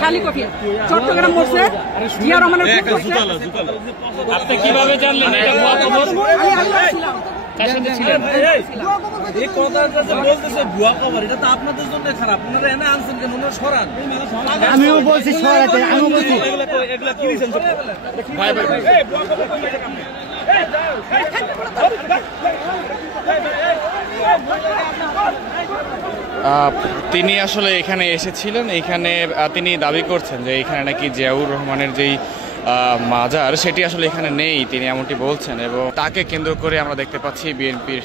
খালি কপি চট্টগ্রাম মরছে জিয়া রহমানের আপনি কিভাবে জানলেন এটা ভুয়া খবর? কার সাথে ছিলেন? এই কথাটা যে বলতেছে ভুয়া খবর, এটা তো আপনাদের জন্য খারাপ। আপনারা এনে আনছেন কেন? ওনারা সরান। আমিও বলছি সরাতে, আমিও বলছি এগুলা কি দিয়েছেন ভাই ভাই তিনি আসলে এখানে এসেছিলেন। এখানে তিনি দাবি করছেন যে এখানে নাকি জিয়াউর রহমানের যেই মাজার সেটি আসলে এখানে নেই, তিনি এমনটি বলছেন। এবং তাকে কেন্দ্র করে আমরা দেখতে পাচ্ছি বিএনপির